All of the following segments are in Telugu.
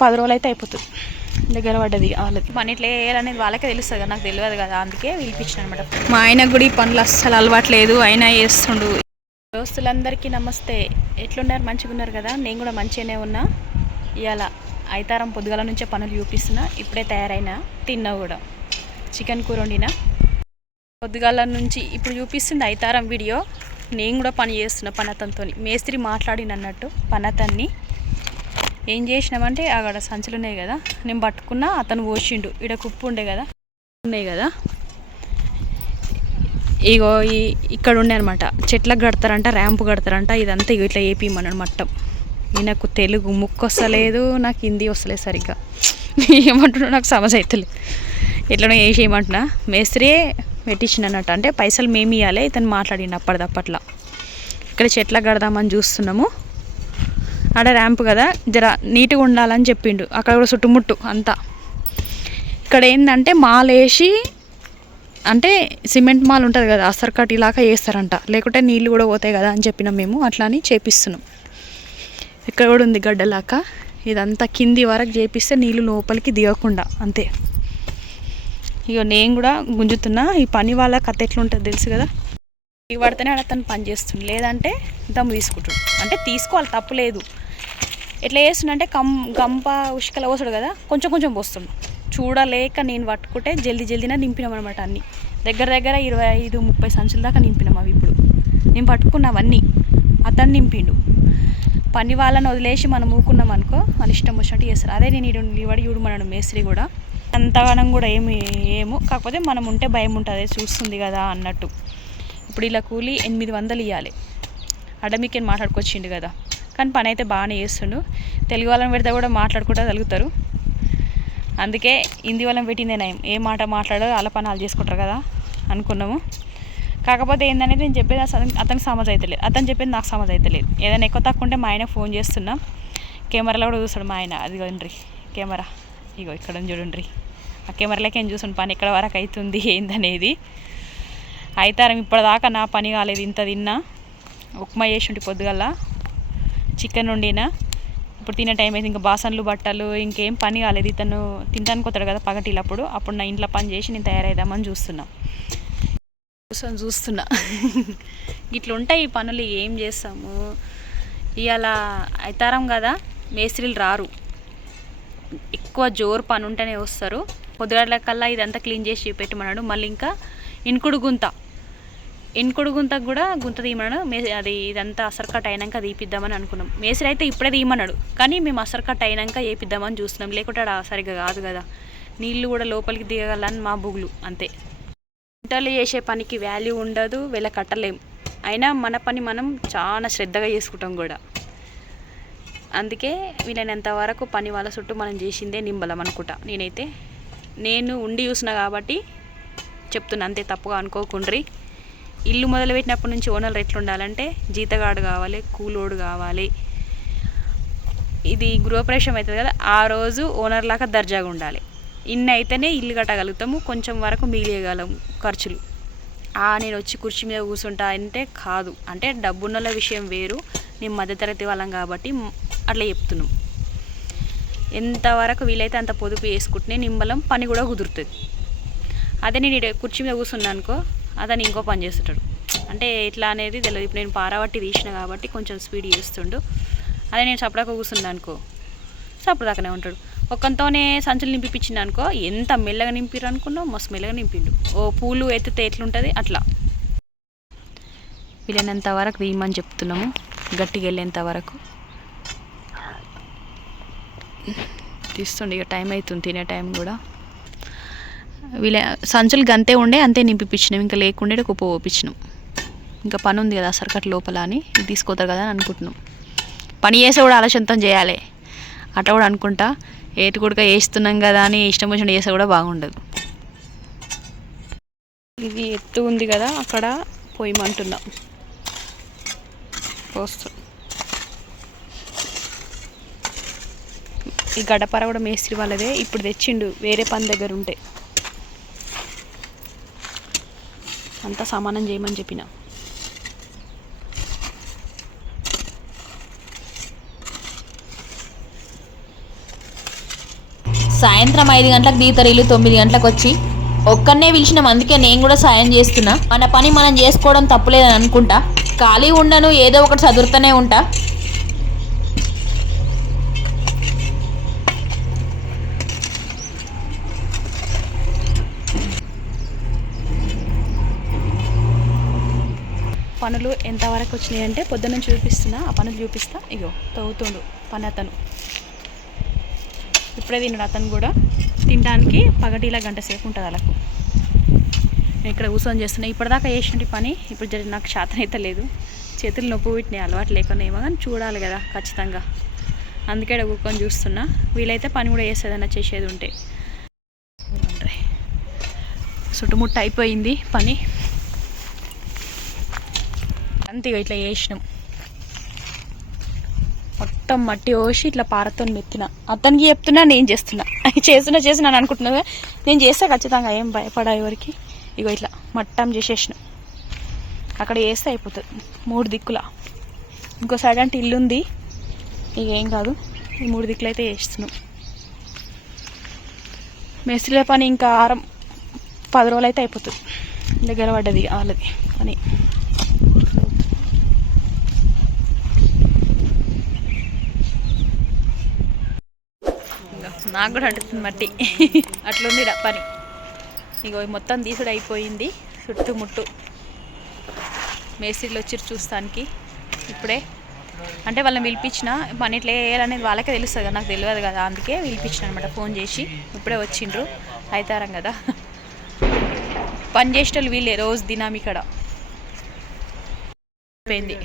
పది రోజులు అయితే అయిపోతుంది. దగ్గర పడ్డది వాళ్ళకి పని ఇట్లా వేయాలనేది వాళ్ళకే తెలుస్తుంది కదా నాకు తెలియదు కదా అందుకే పిలిపించిన అనమాట. మా ఆయనకు కూడా ఈ పనులు అస్సలు అలవాట్లేదు అయినా చేస్తుండు. దోస్తులందరికీ నమస్తే. ఎట్లున్నారు? మంచిగా ఉన్నారు కదా? నేను కూడా మంచిగానే ఉన్నా. ఇవాళ ఐతారం పొద్దుగాల నుంచే పనులు చూపిస్తున్నా. ఇప్పుడే తయారైనా. తిన్నా కూడా. చికెన్ కూర వండినా. పొద్దుగాల నుంచి ఇప్పుడు చూపిస్తుంది ఐతారం వీడియో. నేను కూడా పని చేస్తున్నా పనతంతో మేస్త్రి మాట్లాడిన అన్నట్టు పనతన్ని. ఏం చేసినామంటే అక్కడ సంచులు ఉన్నాయి కదా నేను పట్టుకున్నా అతను పోసిండు. ఇక్కడ కుప్పు ఉండే కదా ఉన్నాయి కదా. ఇగో ఈ ఇక్కడ ఉండే అనమాట చెట్లకు కడతారంట ర్యాంప్ కడతారంట ఇదంతా ఇగో ఇట్లా వేపిమన్నాడు మట్టం. నాకు తెలుగు ముక్కు వస్తలేదు నాకు హిందీ వస్తలేదు సరిగ్గా. ఏమంటున్నా నాకు సమస్య అవుతలేదు ఎట్లనో వేసిమంటున్నా మేస్త్రి పెట్టించిన అన్నట్టు అంటే పైసలు మేము ఇవ్వాలి ఇతను మాట్లాడిండు అప్పటిదప్పట్లో. ఇక్కడ చెట్లకు కడదామని చూస్తున్నాము. ఆడ ర్యాంప్ కదా జర నీట్గా ఉండాలని చెప్పిండు. అక్కడ కూడా చుట్టుముట్టు అంతా. ఇక్కడ ఏంటంటే మాల్ వేసి అంటే సిమెంట్ మాల్ ఉంటుంది కదా అసర్కట్ ఇలాగా వేస్తారంట లేకుంటే నీళ్ళు కూడా పోతాయి కదా అని చెప్పినాం మేము అట్లా అని చేపిస్తున్నాం. ఇక్కడ కూడా ఉంది గడ్డలాక ఇదంతా కింది వరకు చేపిస్తే నీళ్ళు లోపలికి దిగకుండా అంతే. ఇక నేను కూడా గుంజుతున్నా. ఈ పని వాళ్ళ కథ ఎట్లుంటుంది తెలుసు కదా? ఇవి పడితేనే ఆడ అతను పని చేస్తుంది. లేదంటే దమ్ము తీసుకుంటాడు. అంటే తీసుకోవాలి తప్పు లేదు. ఎట్లా చేస్తుండే కం గంప ఉష్కల పోసాడు కదా కొంచెం కొంచెం పోస్తుండు. చూడలేక నేను పట్టుకుంటే జల్దీ జల్దీనే నింపినాం అనమాట అన్ని. దగ్గర దగ్గర ఇరవై ఐదు ముప్పై సంచుల దాకా నింపినాం అవి ఇప్పుడు. నేను పట్టుకున్నావన్నీ. అతను నింపిండు. పని వాళ్ళని వదిలేసి మనం ఊకున్నాం అనుకో మన ఇష్టం వచ్చినట్టు చేస్తారు. అదే నేను ఇడు ఇవాడు చూడమన్నాడు మేస్త్రి కూడా. అంతగానం కూడా ఏమి ఏమో. కాకపోతే మనం ఉంటే భయం ఉంటుంది చూస్తుంది కదా అన్నట్టు. ఇప్పుడు ఇలా కూలి ఎనిమిది వందలు ఇవ్వాలి అడమికి మాట్లాడుకొచ్చిండు కదా. కానీ పని అయితే బాగానే చేస్తుండు. తెలుగు వాళ్ళని పెడితే కూడా మాట్లాడుకుంటూ తలుగుతారు. అందుకే హిందీ వాళ్ళని పెట్టిందే నయం. ఏ మాట మాట్లాడో వాళ్ళ పని వాళ్ళు చేసుకుంటారు కదా అనుకున్నాము. కాకపోతే ఏందనేది నేను చెప్పేది అసలు అతనికి సమజ్ అవుతలేదు అతను చెప్పేది నాకు సమజ్ అవుతలేదు ఏదైనా ఎక్కువ తక్కువ ఉంటే మా ఆయన ఫోన్ చేస్తున్నా. కెమెరాలో కూడా చూస్తాడు మా ఆయన. అది చూడండి కెమెరా. ఇగో ఇక్కడ చూడండి ఆ కెమెరాలోకి ఏం చూస్తుండు పని ఎక్కడ వరకు అవుతుంది ఏందనేది. అయితారం ఇప్పటిదాకా నా పని కాలేదు ఇంత తిన్నా. ఉప్మా చేసి ఉంటే పొద్దుగల చికెన్ వండిన. ఇప్పుడు తినే టైం అయితే ఇంకా బాసన్లు బట్టలు ఇంకేం పని కాలేదు. ఇతను తినడానికి వస్తాడు కదా పగటిలప్పుడు. అప్పుడు నా ఇంట్లో పని చేసి నేను తయారైదామని చూస్తున్నా. కూర్చొని చూస్తున్నా. ఇట్లా ఉంటాయి ఈ పనులు. ఏం చేస్తాము? ఇవాళ అయితారం కదా? మేస్త్రీలు రారు. ఎక్కువ జోరు పని ఉంటేనే వస్తారు. పొద్దుగల కల్లా ఇదంతా క్లీన్ చేసి పెట్టమన్నాడు. మళ్ళీ ఇంకా ఇన్కుడు గుంత. ఎన్కొడు గుంతకు కూడా గుంత తీయమన్నాడు. మే అది ఇదంతా అసర్కట్ అయినాక తీపిద్దామని అనుకున్నాం. మేస్త్రి అయితే ఇప్పుడే తీయమన్నాడు. కానీ మేము అసర్కట్ అయినాక వేపిద్దామని చూస్తున్నాం. లేకుంటే ఆడ సరిగ్గా కాదు కదా. నీళ్ళు కూడా లోపలికి దిగగలని మా బుగులు అంతే. గుంటలు చేసే పనికి వాల్యూ ఉండదు వీళ్ళ కట్టలేం. అయినా మన పని మనం చాలా శ్రద్ధగా చేసుకుంటాం కూడా. అందుకే వీలైనంత వరకు పని వాళ్ళ చుట్టూ మనం చేసిందే నింబలం అనుకుంటా. నేనైతే నేను ఉండి చూసిన కాబట్టి చెప్తున్నా అంతే తప్పుగా అనుకోకుండ్రి. ఇల్లు మొదలుపెట్టినప్పటి నుంచి ఓనర్లు ఎట్లుండాలంటే జీతగాడు కావాలి కూలోడు కావాలి. ఇది గృహప్రవేశం అవుతుంది కదా ఆ రోజు ఓనర్ లాగా దర్జాగా ఉండాలి. ఇన్ని అయితేనే ఇల్లు కట్టగలుగుతాము కొంచెం వరకు మిగిలియగలం ఖర్చులు. ఆ నేను వచ్చి కుర్చీ మీద కూర్చుంటా అంటే కాదు. అంటే డబ్బున్నోళ్ళ విషయం వేరు నేను మధ్యతరగతి వాళ్ళం కాబట్టి అట్లా చెప్తున్నాం. ఎంతవరకు వీలైతే అంత పొదుపు చేసుకుంటేనే నిమ్మలం పని కూడా కుదురుతుంది. అదే నేను కుర్చీ మీద కూర్చున్నాను అనుకో అతను ఇంకో పని చేస్తుంటాడు. అంటే ఎట్లా అనేది తెలియదు ఇప్పుడు నేను పారబట్టి తీసిన కాబట్టి కొంచెం స్పీడ్ చేస్తుండు. అదే నేను చప్పుడాక కూర్చున్నాను అనుకో. చప్పుడాకనే దాకానే ఉంటాడు. ఒక్కంతోనే సంచులు నింపిపించింది అనుకో ఎంత మెల్లగా నింపిరు అనుకున్నావు మస్తు మెల్లగా నింపిండు. ఓ పూలు ఎత్తితే ఎట్లుంటుంది? అట్లా. వీలైనంత వరకు తీయమని చెప్తున్నాము. గట్టిగా వెళ్ళేంత వరకు. తీస్తుండే ఇక టైం అవుతుంది తినే టైం కూడా. వీళ్ళ సంచులు గంతే ఉండే అంతే నింపిపించినాం ఇంకా లేకుండే కుప్ప పోపించినాం ఇంకా పని ఉంది కదా సర్కట్ లోపల అని. ఇది తీసుకోతారు కదా అని అనుకుంటున్నాం. పని చేసే కూడా ఆలస్యంతం చేయాలి. అట్లా కూడా అనుకుంటా. ఏటి కొడుక వేస్తున్నాం కదా అని ఇష్టం వచ్చిన చేసే కూడా బాగుండదు. ఇది ఎత్తు ఉంది కదా అక్కడ పోయమంటున్నాం. పోస్తు. ఈ గడపర కూడా మేస్త్రి వాళ్ళదే. ఇప్పుడు తెచ్చిండు. వేరే పని దగ్గర ఉంటే. అంతా సమానం చేయమని చెప్పిన. సాయంత్రం ఐదు గంటలకు దిగుతారు ఇల్లు తొమ్మిది గంటలకు వచ్చి ఒక్కనే పిలిచినాం అందుకే నేను కూడా సాయం చేస్తున్నా. మన పని మనం చేసుకోవడం తప్పులేదని అనుకుంటా. ఖాళీ ఉండను ఏదో ఒకటి చదువుతూనే ఉంటా. పనులు ఎంతవరకు వచ్చినాయి అంటే పొద్దున్న చూపిస్తున్నా ఆ పనులు చూపిస్తా. ఇగో తవ్వుతుండు పని అతను. ఇప్పుడే తిన్నాడు అతను కూడా. తినడానికి పగటిలా గంట సేపు ఉంటుంది వాళ్ళకు. నేను ఇక్కడ కూర్చొని చేస్తున్నా. ఇప్పటిదాకా చేసినట్టు పని ఇప్పుడు జరిగిన నాకు శాతం అయితే లేదు. చేతులు నొప్పి పెట్టినాయి అలవాటు లేకుండా ఏమో కానీ చూడాలి కదా ఖచ్చితంగా. అందుకే ఇక్కడ కూర్చొని చూస్తున్నా. వీలైతే పని కూడా చేసేదన్నా చేసేది ఉంటే. సుట్టుముట్ట అయిపోయింది పని. అంతే ఇట్లా చేసినాం. మొత్తం మట్టి పోసి ఇట్లా పారతో మెత్తిన అతనికి చెప్తున్నా నేను చేస్తున్నా. చేస్తున్నా చేస్తున్నాను అని అనుకుంటున్నా నేను చేస్తా ఖచ్చితంగా ఏం భయపడా ఎవరికి? ఇగో ఇట్లా మట్టం చేసేసిన. అక్కడ చేస్తే అయిపోతుంది. మూడు దిక్కుల. ఇంకో సైడ్ అంటే ఇల్లు ఉంది. ఇక ఏం కాదు. ఈ మూడు దిక్కులు అయితే చేస్తున్నాం. మేస్త్రీల పని ఇంకా ఆరం పది రోజులు అయితే అయిపోతుంది. దగ్గర పడ్డది వాళ్ళది పని. ఇంకా నాకు కూడా అంటుతుంది మట్టి. అట్లుంది పని. ఇగో మొత్తం తీసుడు అయిపోయింది చుట్టుముట్టు మేస్త్రీలు వచ్చి చూస్తానికి ఇప్పుడే. అంటే వాళ్ళని పిలిపించిన పని ఇట్లా వేయాలనేది వాళ్ళకే తెలుస్తుంది కదా నాకు తెలియదు కదా అందుకే పిలిపించిన అనమాట ఫోన్ చేసి. ఇప్పుడే వచ్చిండ్రు అవుతారం కదా. పని చేసేటోళ్ళు వీళ్ళే రోజు దినాం ఇక్కడ. అయిపోయింది.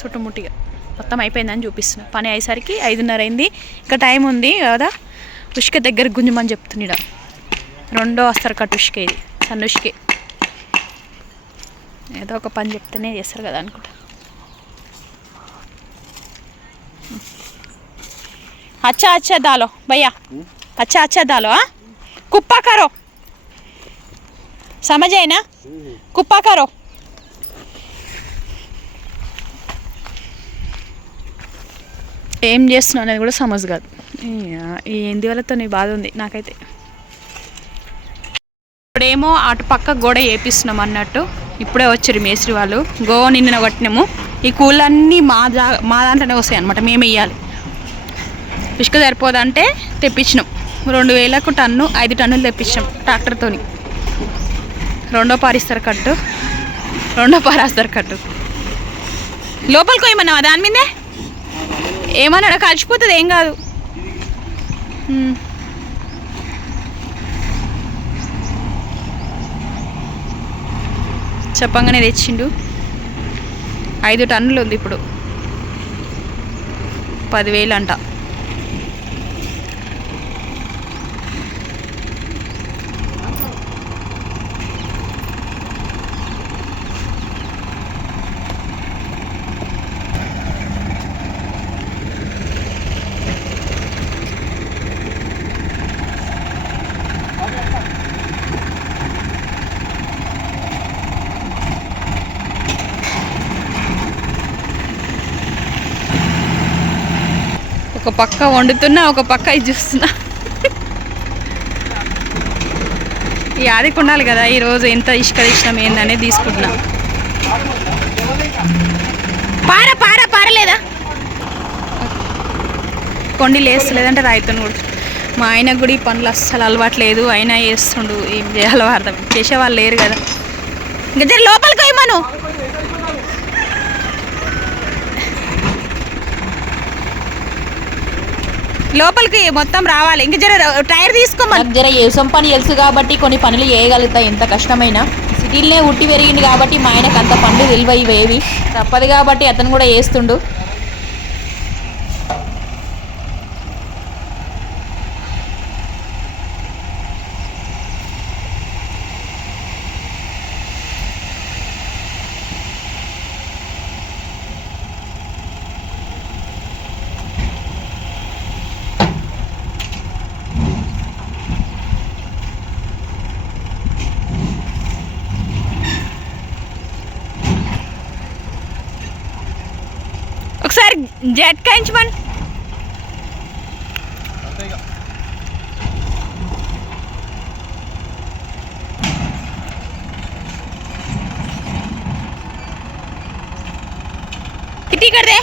చుట్టుముట్టిగా మొత్తం అయిపోయిందని చూపిస్తున్నా. పని అయ్యేసరికి ఐదున్నర అయింది. ఇంకా టైం ఉంది కదా. ఉష్క దగ్గర గుంజమని చెప్తున్నాడు రెండో వస్తారు కట్ ఉష్క ఇది. సన్న ఏదో ఒక పని చెప్తేనే చేస్తారు కదా అనుకుంటా. అచ్చా అచ్చా దాలో. భయ్యా. అచ్చా అచ్చా దాలో కుప్పాకారో సమజైనా? కుప్పాకారో ఏం చేస్తున్నా అనేది కూడా సమజ్ కాదు. హిందీ వాళ్ళతో నీ బాధ ఉంది నాకైతే. ఇప్పుడేమో అటు పక్క గోడ వేపిస్తున్నాం అన్నట్టు ఇప్పుడే వచ్చారు మేస్త్రి వాళ్ళు. గో నిన్న కొట్టినాము ఈ కూలన్నీ మా జా మా దాంట్లోనే వస్తాయి అనమాట మేము వేయాలి ఇసుక సరిపోదంటే తెప్పించినాం. రెండు వేలకు టన్ను ఐదు టన్నులు తెప్పించాం ట్రాక్టర్తోని. రెండో పారిస్తారు కట్టు. రెండో పారేస్తారు కట్టు. లోపలికి ఏమన్నావా దాని మీదే? ఏమన్నా కలిసిపోతుంది ఏం కాదు. చెప్పంగానే తెచ్చిండు. ఐదు టన్నులు ఉంది ఇప్పుడు. పదివేలు అంట. ఒక పక్క వండుతున్నా ఒక పక్క ఇది చూస్తున్నా. ఈ ఆదికి ఉండాలి కదా ఈరోజు ఎంత ఇసుక తెచ్చినాం ఏందనేది తీసుకుంటున్నా. పార పార పారలేదా? కొండి లేస్తలేదంటే రాయితో కూడా మా ఆయనకు కూడా ఈ పనులు అస్సలు అలవాట్లేదు అయినా చేస్తుండు ఏం చేయాలో అర్థం చేసేవాళ్ళు లేరు కదా. ఇంకా లోపలికి లోపలికి మనం. లోపలికి మొత్తం రావాలి. ఇంక జర టైర్ తీసుకోమని. జర ఏ పని తెలుసు కాబట్టి కొన్ని పనులు చేయగలుగుతా. ఎంత కష్టమైనా. సిటీలనే ఉట్టి పెరిగింది కాబట్టి మా ఆయనకు అంత పనులు తెలివ ఇవేవి తప్పదు కాబట్టి అతను కూడా చేస్తుండు ఒకసారి జట్కాయించమని. కిట్టి కడదే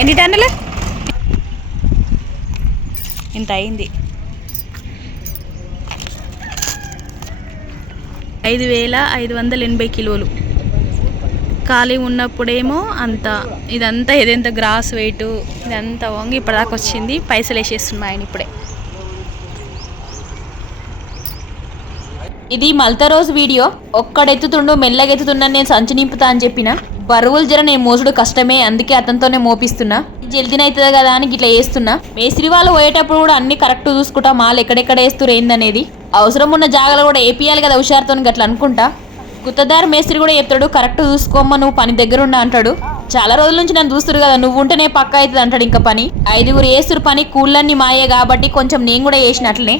ఎన్ని టన్నులు ఇంత అయింది. ఐదు వేల ఐదు వందల ఎనభై కిలోలు. ఖాళీ ఉన్నప్పుడేమో అంత ఇదంతా ఏదెంత గ్రాస్ వెయిట్ ఇదంతా వంగి ఇప్పటిదాకా వచ్చింది. పైసలు వేసేస్తుంది ఆయన ఇప్పుడే. ఇది మల్తా రోజు వీడియో. ఒక్కడెత్తుతుండు మెల్లగెత్తుతున్నా నేను సంచి నింపుతా అని చెప్పిన. బరువులు జర నేను మోసుడు కష్టమే అందుకే అతనితోనే మోపిస్తున్నా. జల్దిన అవుతుంది కదా అని ఇట్లా వేస్తున్నా మేస్త్రి వాళ్ళు పోయేటప్పుడు కూడా అన్ని కరెక్ట్ చూసుకుంటా మాలు ఎక్కడెక్కడ వేస్తురు ఏందనేది. అవసరం ఉన్న జాగాలు కూడా వేపియాలి కదా హుషారుతో అట్లా అనుకుంటా. గుత్తదారు మేస్త్రి కూడా చెప్తాడు కరెక్ట్ చూసుకోమ్మా నువ్వు పని దగ్గర ఉండ అంటాడు. చాలా రోజుల నుంచి నన్ను చూస్తురు కదా నువ్వు ఉంటేనే పక్క అవుతుంది అంటాడు ఇంకా పని. ఐదుగురు వేస్తురు పని కూళ్ళన్నీ మాయే కాబట్టి కొంచెం నేను కూడా వేసినట్లనే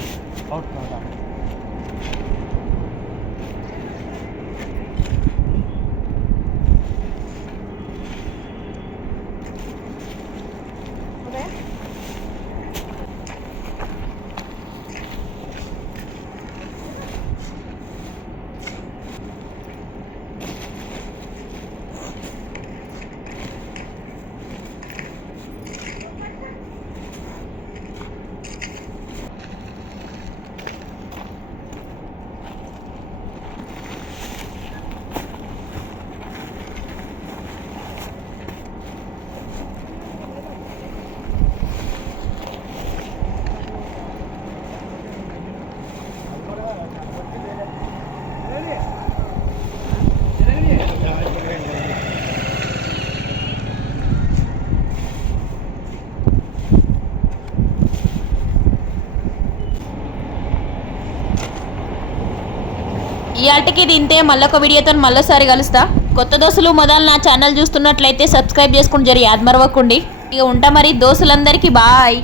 ఇయాటికి ఇది మళ్ళొక వీడియోతో మళ్ళోసారి కలుస్తా. కొత్త దోశలు మొదలు నా ఛానల్ చూస్తున్నట్లయితే సబ్స్క్రైబ్ చేసుకుని జరి యాద్మరవకుండి. ఇక ఉంటా మరి దోస్తులందరికీ బాయ్.